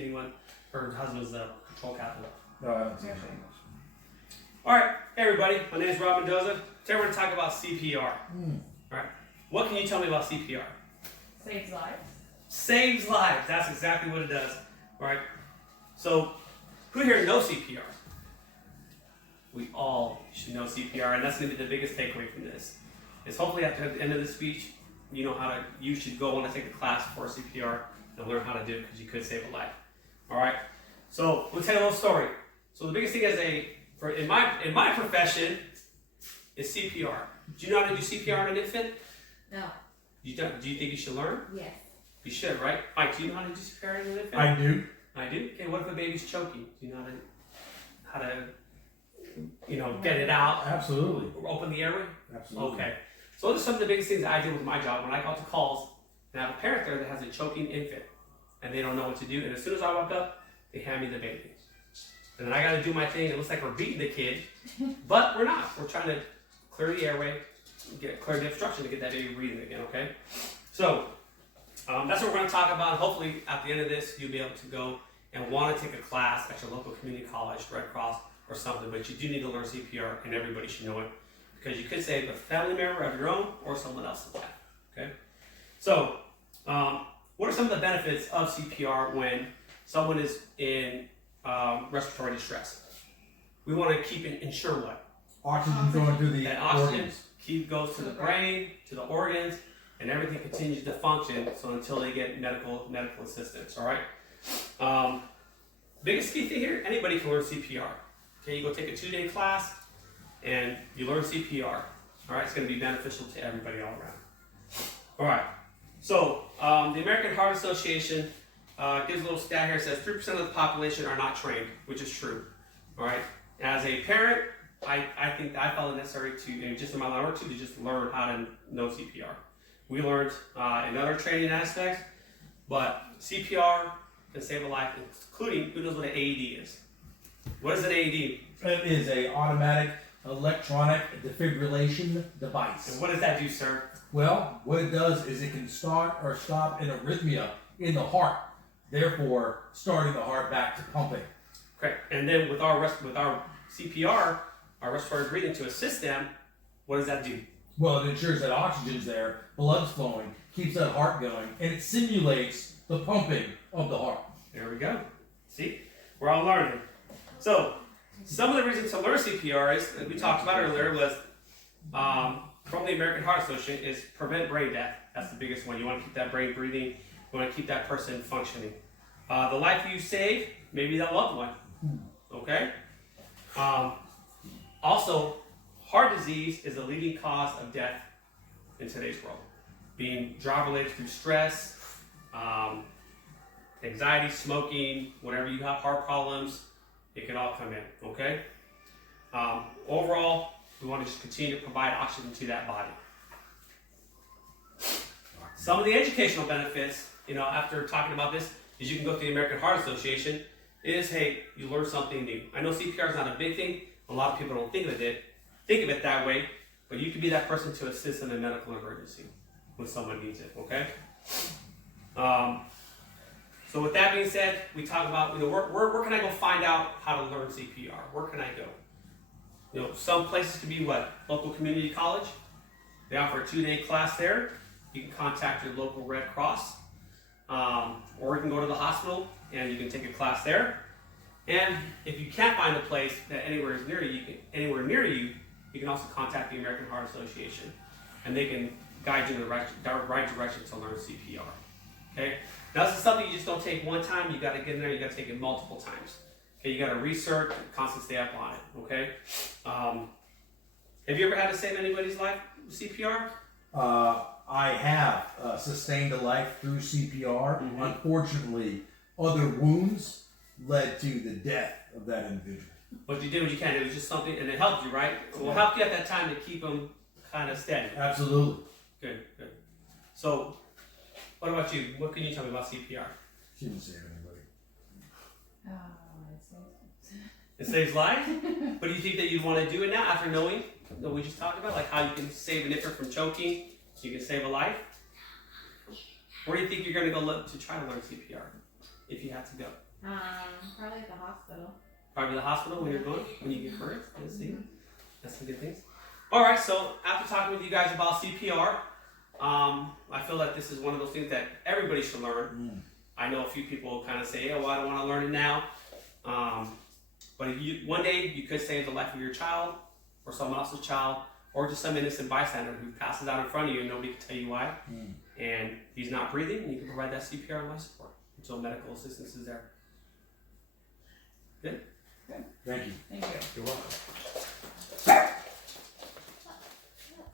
getting one. Her husband's a patrol captain. No, I haven't seen it. All right, hey everybody, my name is Rob Mendoza. Today we're going to talk about CPR. All right, what can you tell me about CPR? Saves lives. Saves lives. That's exactly what it does. All right. So, who here knows CPR? We all should know CPR, and that's going to be the biggest takeaway from this. Is hopefully at the end of the speech, you know how to. You should go and take a class for CPR and learn how to do it because you could save a life. All right. So we'll tell you a little story. So the biggest thing in my profession is CPR. Do you know how to do CPR on an infant? No. Do you think you should learn? Yes. You should, right? Mike, do you know how to do CPR on an infant? I do. I do. Okay. What if a baby's choking? Do you know how to get it out? Absolutely. Or open the airway? Absolutely. Okay. So those are some of the biggest things I do with my job. When I go to calls and I have a parent there that has a choking infant and they don't know what to do, and as soon as I walk up, they hand me the baby. And then I got to do my thing. It looks like we're beating the kid, but we're not. We're trying to clear the airway, clear the obstruction to get that baby breathing again, okay? So that's what we're going to talk about. Hopefully at the end of this, you'll be able to go and want to take a class at your local community college, Red Cross, or something, but you do need to learn CPR, and everybody should know it, because you could save a family member of your own or someone else's life, okay? So, what are some of the benefits of CPR when someone is in respiratory distress? We want to ensure what? Oxygen going through the That oxygen organs. goes to the brain, to the organs, and everything continues to function, so until they get medical assistance, all right? Biggest key thing here, anybody can learn CPR. Okay, you go take a 2-day class, and you learn CPR. All right, it's going to be beneficial to everybody all around. All right, so the American Heart Association gives a little stat here. It says 3% of the population are not trained, which is true. All right, as a parent, I think I felt it necessary to, just in my line or two, to just learn how to know CPR. We learned in other training aspects, but CPR can save a life, including, who knows what an AED is? What is an AED? It is a automatic electronic defibrillation device. And what does that do, sir? Well, what it does is it can start or stop an arrhythmia in the heart, therefore starting the heart back to pumping. Correct. And then with our CPR, our respiratory breathing to assist them, what does that do? Well, it ensures that oxygen's there, blood's flowing, keeps that heart going, and it simulates the pumping of the heart. There we go. See? We're all learning. So, some of the reasons to learn CPR is, as we talked about earlier, was from the American Heart Association, is prevent brain death. That's the biggest one. You want to keep that brain breathing. You want to keep that person functioning. The life you save, maybe that loved one. Okay? Also, heart disease is the leading cause of death in today's world. Being job-related through stress, anxiety, smoking, whatever you have, heart problems, it can all come in, okay? Overall, we want to just continue to provide oxygen to that body. Some of the educational benefits, after talking about this, is you can go to the American Heart Association, is, hey, you learn something new. I know CPR is not a big thing. A lot of people don't think of it that way, but you can be that person to assist in a medical emergency when someone needs it, okay? So with that being said, we talk about, where can I go find out how to learn CPR? Where can I go? Some places can be what? Local community college. They offer a 2-day class there. You can contact your local Red Cross. Or you can go to the hospital and you can take a class there. And if you can't find a place that anywhere near you, you can also contact the American Heart Association, and they can guide you in the right direction to learn CPR. Okay? Now, this is something you just don't take one time. You got to get in there. You got to take it multiple times. Okay? You got to research, constantly stay up on it. Okay? Have you ever had to save anybody's life with CPR? I have sustained a life through CPR. Mm-hmm. Unfortunately, other wounds led to the death of that individual. But you did what you can. It was just something, and it helped you, right? It will help you at that time to keep them kind of steady. Absolutely. Good. So, what about you? What can you tell me about CPR? She didn't save anybody. It saves lives? But do you think that you'd want to do it now after knowing what we just talked about? Like how you can save an infant from choking, you can save a life? Where do you think you're going to go to try to learn CPR if you had to go? Probably at the hospital. Probably the hospital when you're going, when you get hurt. Let's see. That's some good things. All right, so after talking with you guys about CPR, I feel like this is one of those things that everybody should learn. I know a few people kind of say, "Oh, well, I don't want to learn it now." But if you one day you could save the life of your child or someone else's child, or just some innocent bystander who passes out in front of you and nobody can tell you why, and he's not breathing, and you can provide that CPR and life support until medical assistance is there. Good. Thank you. Thank you. You're welcome.